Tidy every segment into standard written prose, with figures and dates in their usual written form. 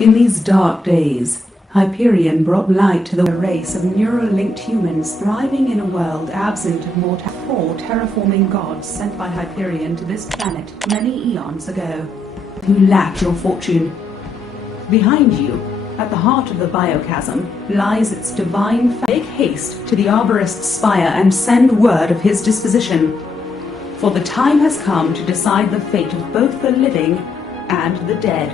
In these dark days, Hyperion brought light to the race of neuro-linked humans thriving in a world absent of mortality. 4 terraforming gods sent by Hyperion to this planet many eons ago, who lack your fortune. Behind you, at the heart of the biochasm, lies its divine Make haste to the arborist's spire and send word of his disposition. For the time has come to decide the fate of both the living and the dead.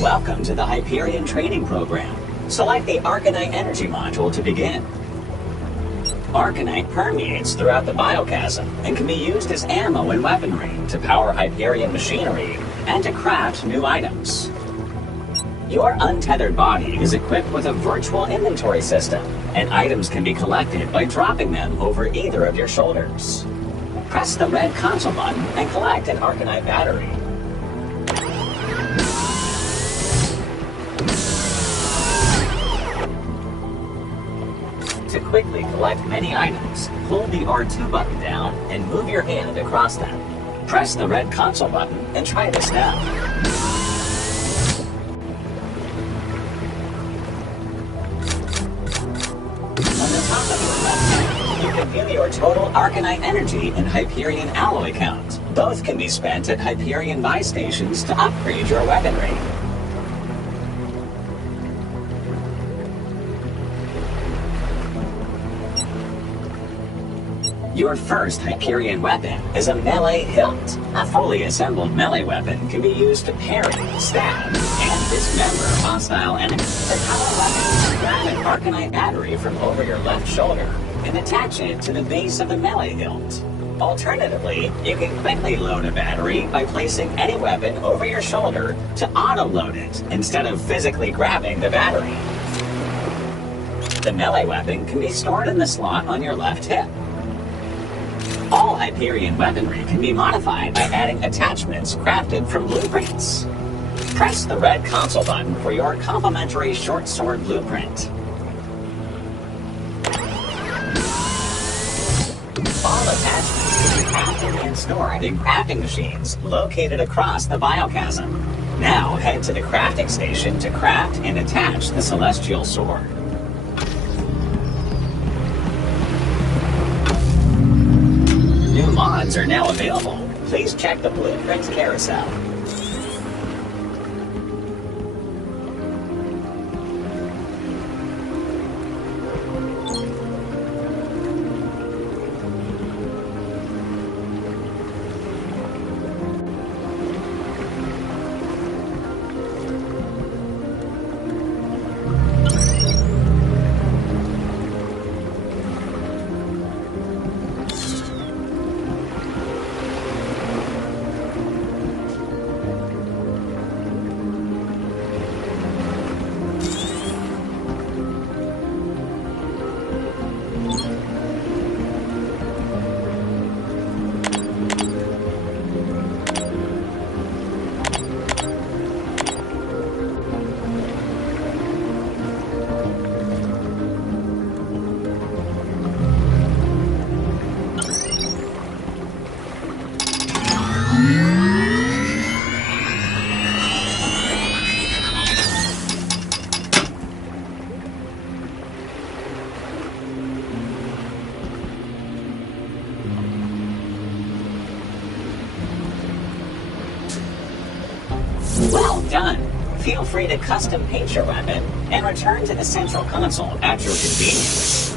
Welcome to the Hyperion training program. Select the Arkenite energy module to begin. Arkenite permeates throughout the biochasm and can be used as ammo and weaponry to power Hyperion machinery and to craft new items. Your untethered body is equipped with a virtual inventory system, and items can be collected by dropping them over either of your shoulders. Press the red console button and collect an Arkenite battery. To quickly collect many items, hold the R2 button down and move your hand across them. Press the red console button and try this now. reveal your total Arcanite energy and Hyperion alloy count. Both can be spent at Hyperion buy stations to upgrade your weaponry. Your first Hyperion weapon is a melee hilt. A fully assembled melee weapon can be used to parry, stab, and dismember hostile enemies. The power weapon, grab an Arcanite battery from over your left shoulder and attach it to the base of the melee hilt. Alternatively, you can quickly load a battery by placing any weapon over your shoulder to auto-load it instead of physically grabbing the battery. The melee weapon can be stored in the slot on your left hip. All Hyperion weaponry can be modified by adding attachments crafted from blueprints. Press the red console button for your complimentary short sword blueprint. All attachments can be crafted and stored in crafting machines located across the biochasm. Now head to the crafting station to craft and attach the celestial sword. New mods are now available. Please check the Blueprints carousel. Well done! Feel free to custom paint your weapon and return to the central console at your convenience.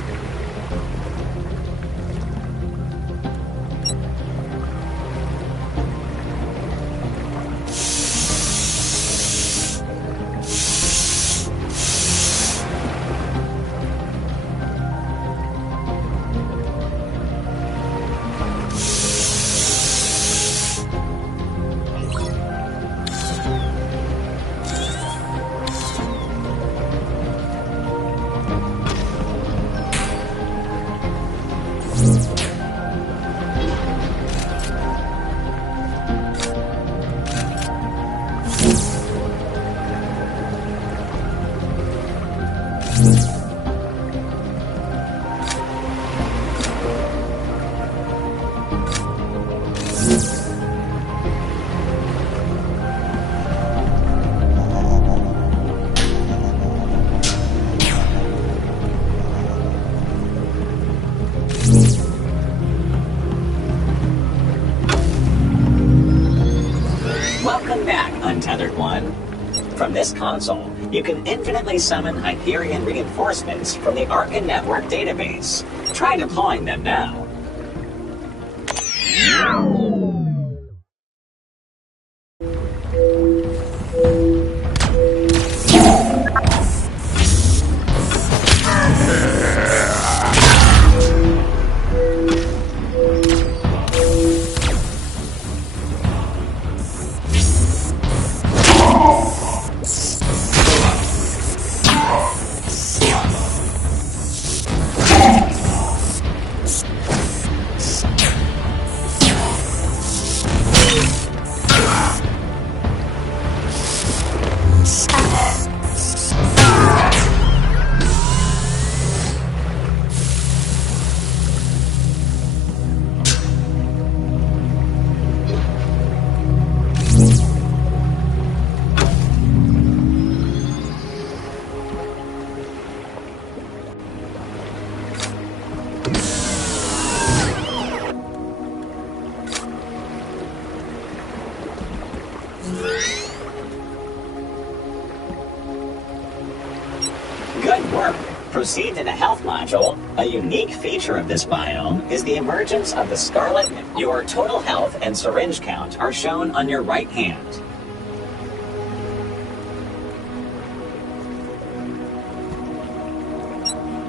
Welcome back, Untethered One. From this console, you can infinitely summon Hyperion reinforcements from the Arken Network database. Try deploying them now. Good work! Proceed to the health module. A unique feature of this biome is the emergence of the scarlet. Your total health and syringe count are shown on your right hand.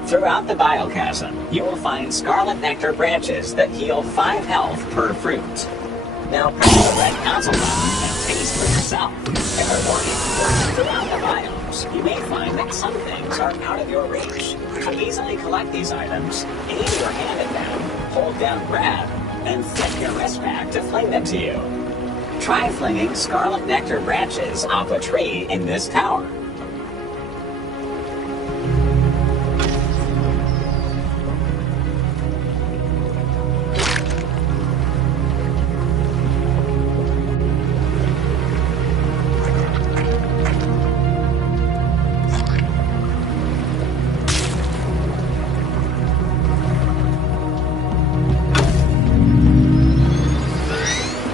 Throughout the biochasm, you will find scarlet nectar branches that heal 5 health per fruit. Now press the red console button and taste for yourself. Throughout the biomes, you may find that some things are out of your reach. To easily collect these items, aim your hand at them, hold down grab, and flip your wrist back to fling them to you. Try flinging scarlet nectar branches off a tree in this tower.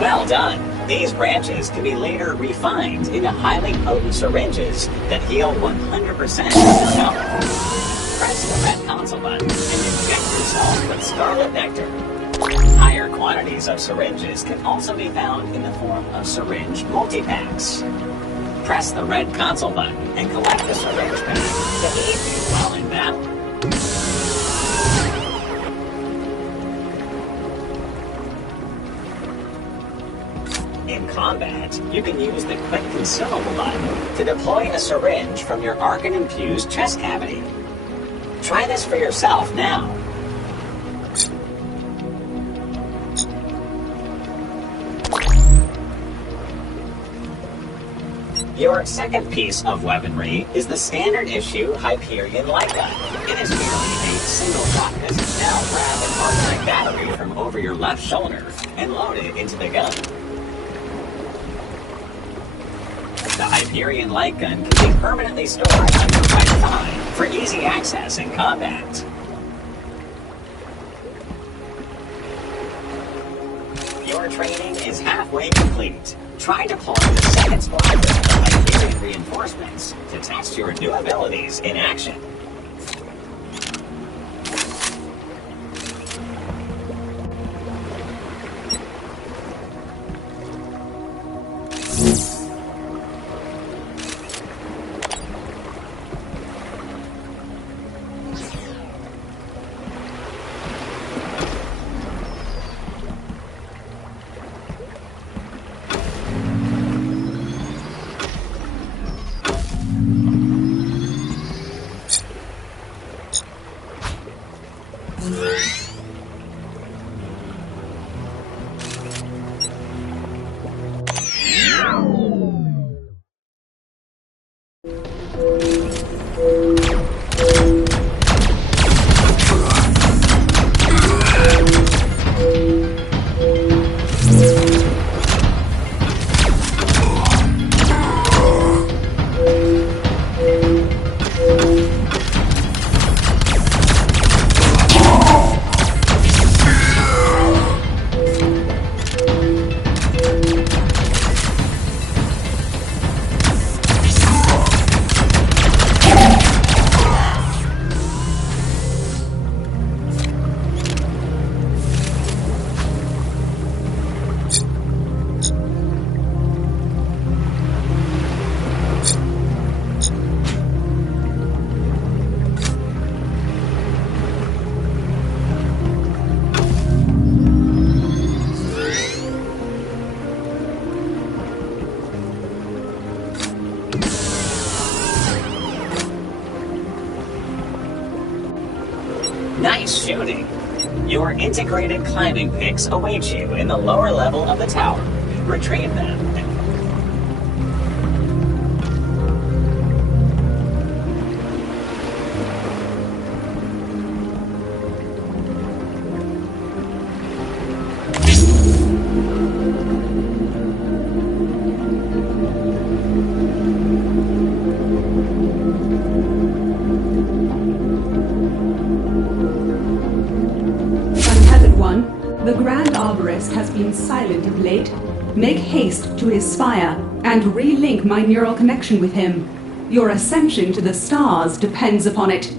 Well done! These branches can be later refined into highly potent syringes that heal 100% of your health. Press the red console button and inject yourself with scarlet nectar. Higher quantities of syringes can also be found in the form of syringe multi-packs. Press the red console button and collect the syringe pack to aid you while in battle. In combat, you can use the Quick Consumable button to deploy a syringe from your Arken-infused chest cavity. Try this for yourself now. Your second piece of weaponry is the standard issue Hyperion light gun. It is merely a single shot pistol. Now grab an Arkenite battery from over your left shoulder and load it into the gun. The Hyperion light gun can be permanently stored on your right thigh for easy access in combat. Your training is halfway complete. Try deploying the second squadron of Hyperion reinforcements to test your new abilities in action. Nice shooting! Your integrated climbing picks await you in the lower level of the tower. Retrieve them and The Grand Arborist has been silent of late. Make haste to his spire and relink my neural connection with him. Your ascension to the stars depends upon it.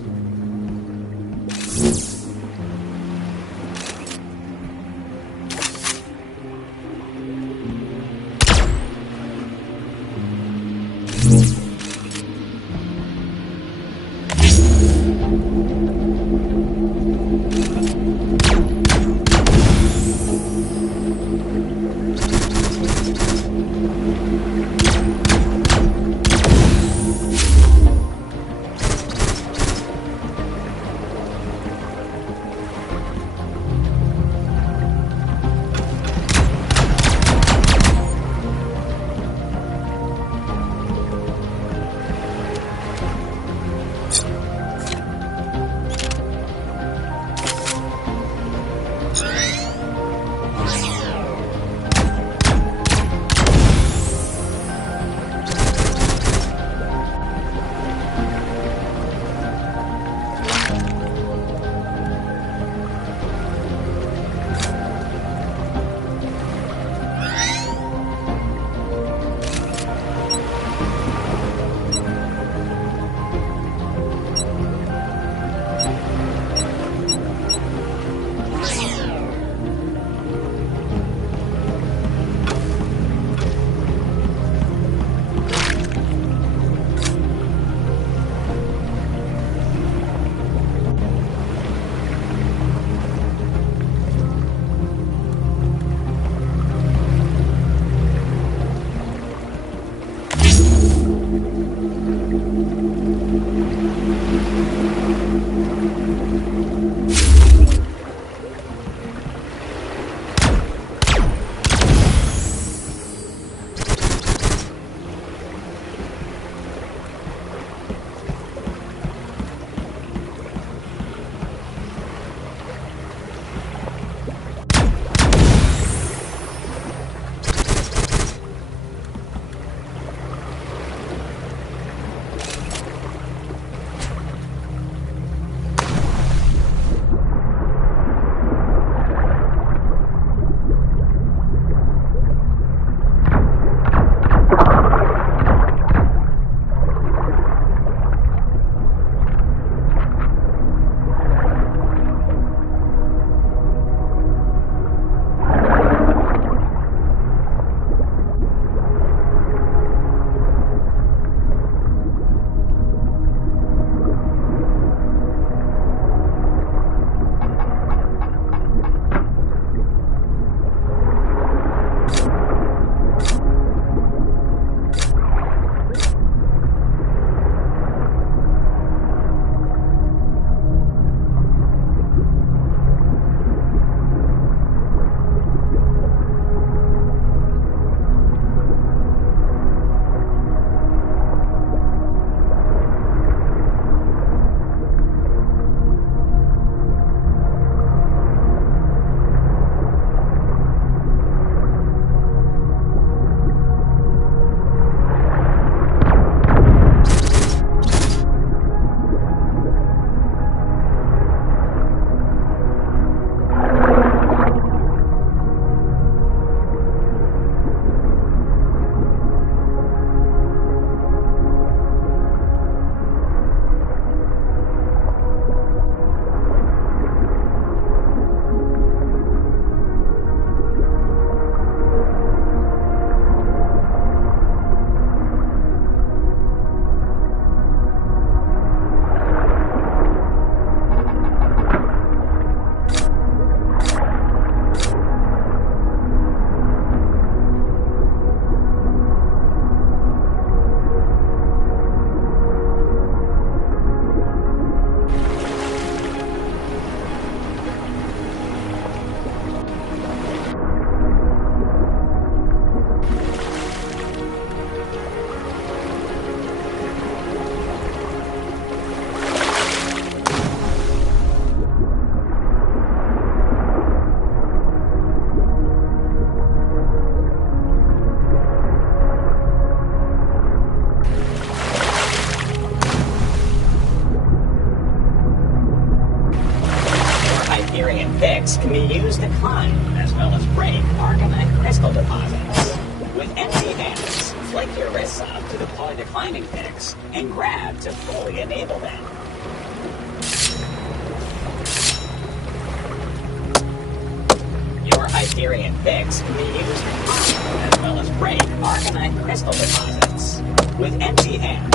picks can be used to climb, as well as break Arken Age crystal deposits. With empty hands, flick your wrists up to deploy the climbing picks, and grab to fully enable them. Your Hyperion picks can be used to climb as well as break Arcanite crystal deposits with empty hand.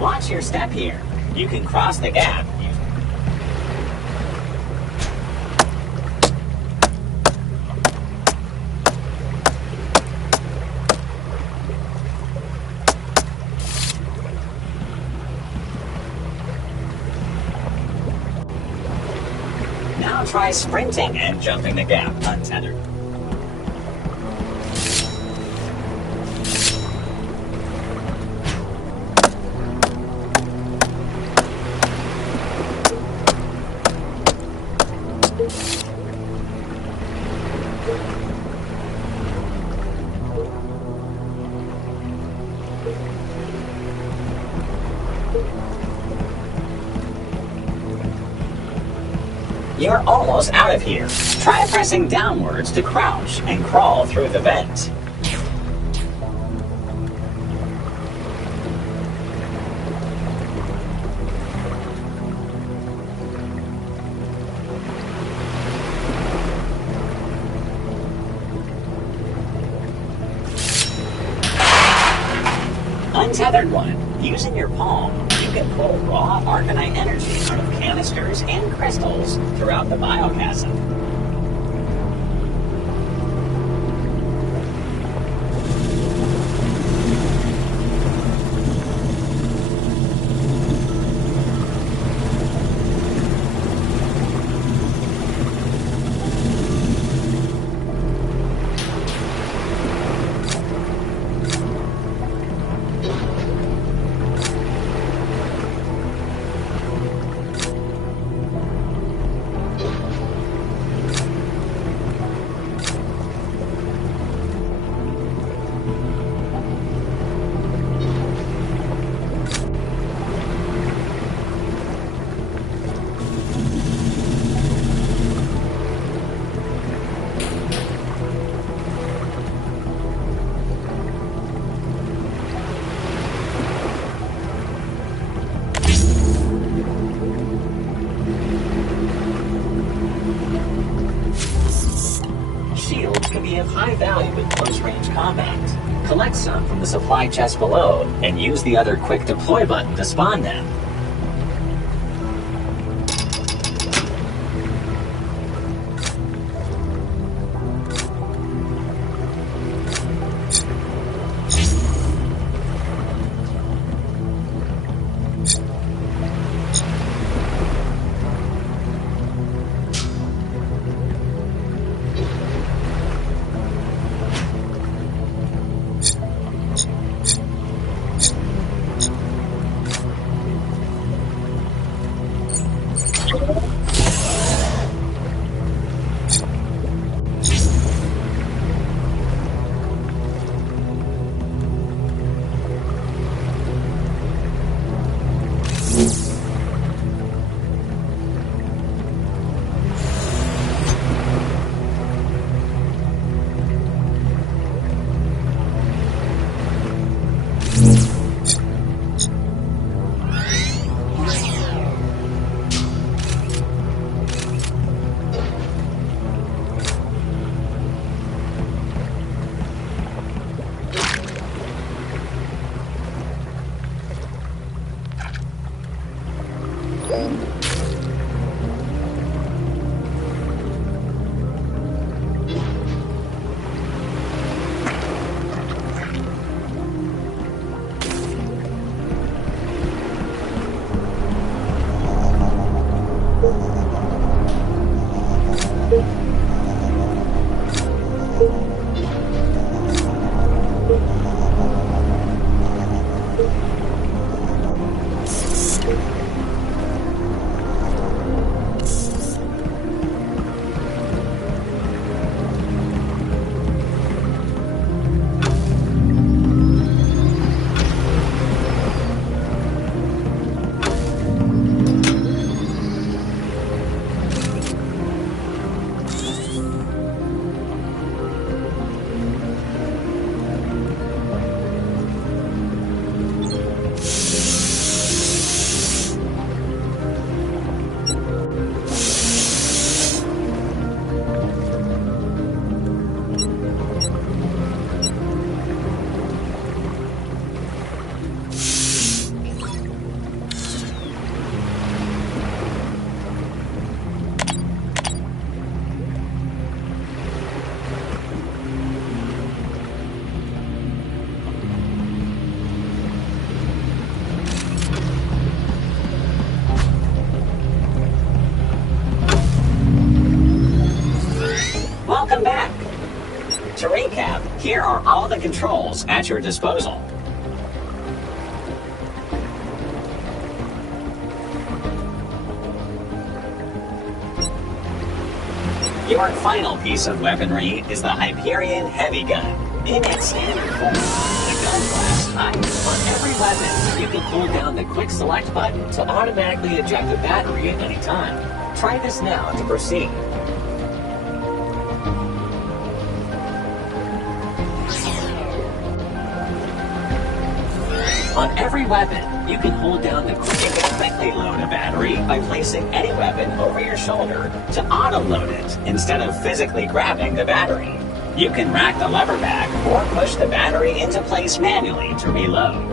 Watch your step here. You can cross the gap. Now try sprinting and jumping the gap untethered. You're almost out of here. Try pressing downwards to crouch and crawl through the vent. Untethered one. Using your palm, you can pull raw Arcanite energy out of canisters and crystals throughout the biochasm. Of high value in close-range combat. Collect some from the supply chest below, and use the other quick deploy button to spawn them. Welcome back! To recap, here are all the controls at your disposal. Your final piece of weaponry is the Hyperion Heavy Gun. In its standard form, the gun blasts high. On every weapon, you can hold down the quick select button to automatically eject a battery at any time. Try this now to proceed. On every weapon, you can hold down the quickly load a battery by placing any weapon over your shoulder to auto-load it instead of physically grabbing the battery. You can rack the lever back or push the battery into place manually to reload.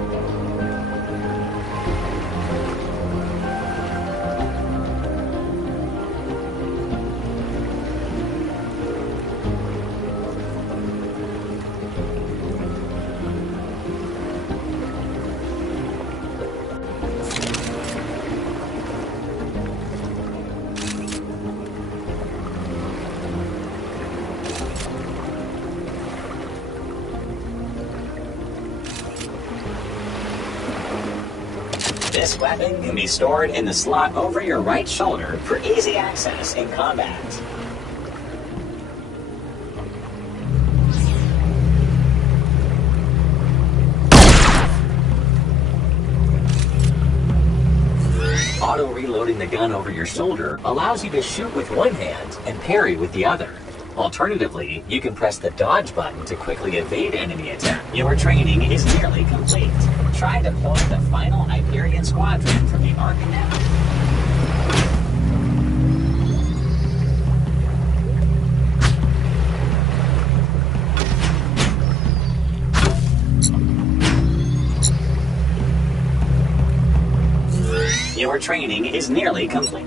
This weapon can be stored in the slot over your right shoulder for easy access in combat. Auto-reloading the gun over your shoulder allows you to shoot with one hand and parry with the other. Alternatively, you can press the dodge button to quickly evade enemy attack. Your training is nearly complete. Try deploying the final Hyperion squadron from the Arken Age. Your training is nearly complete.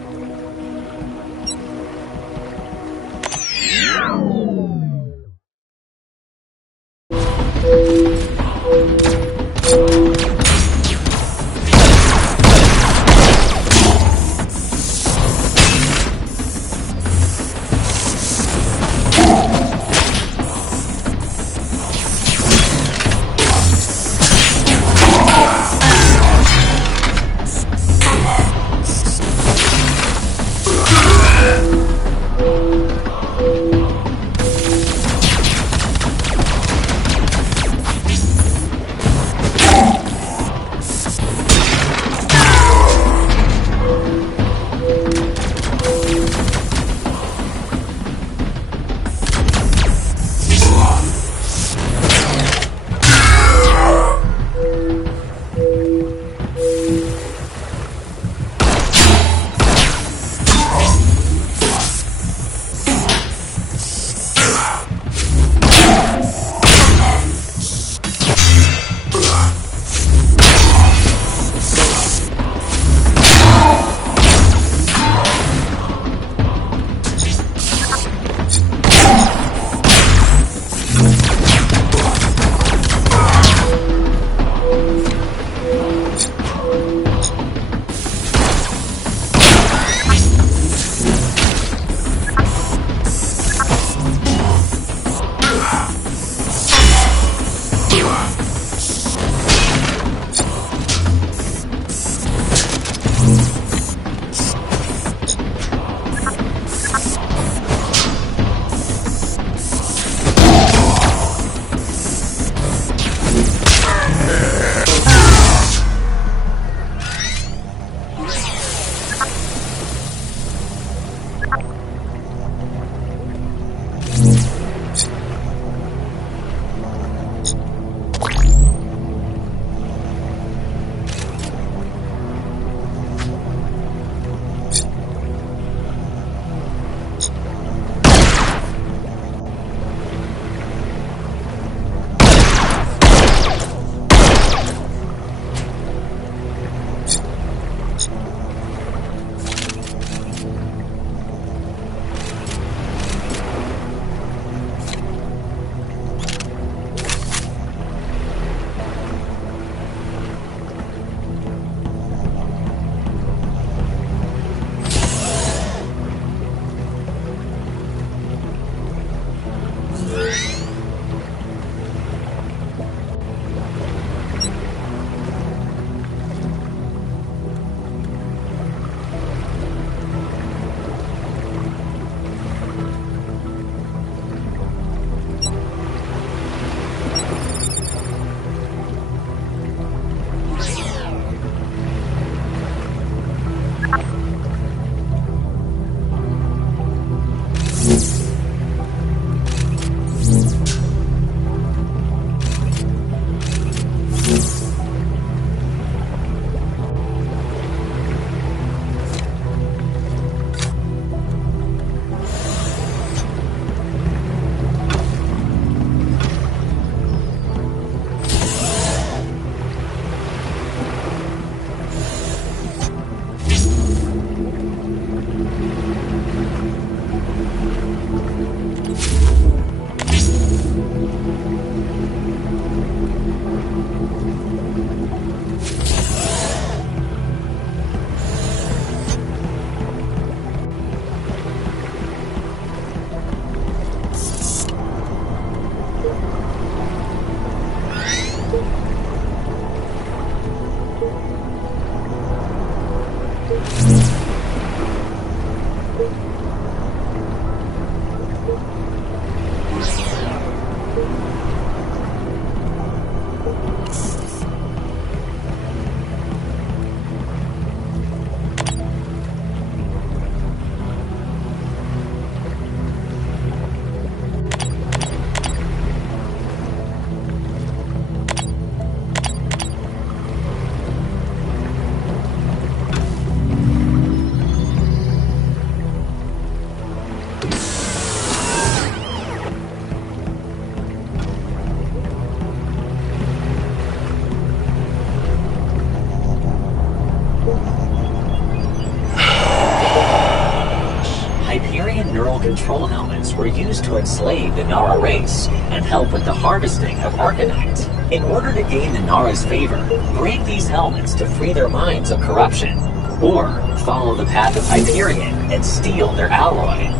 Control helmets were used to enslave the Nara race and help with the harvesting of Arkenite. In order to gain the Nara's favor, break these helmets to free their minds of corruption, or follow the path of Hyperion and steal their alloy.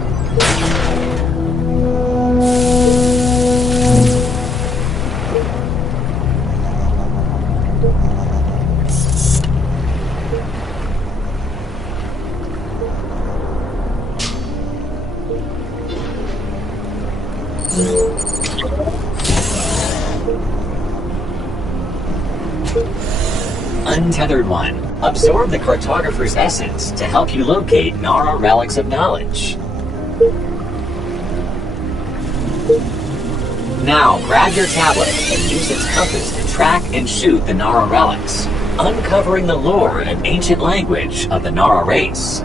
Untethered one. Absorb the cartographer's essence to help you locate Nara relics of knowledge. Now grab your tablet and use its compass to track and shoot the Nara relics, uncovering the lore and ancient language of the Nara race.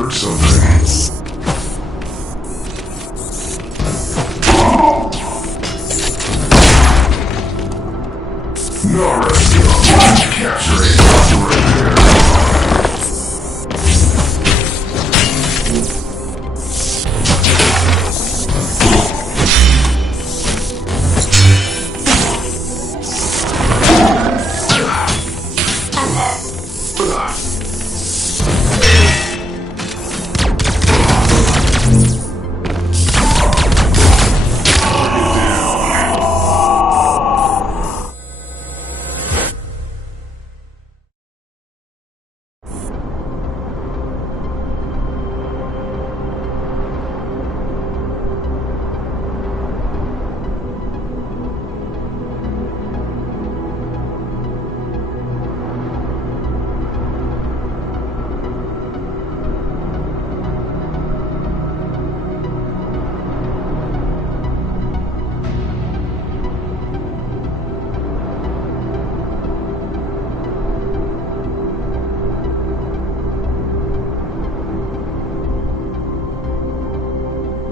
heard something. Naruto, capturing operator.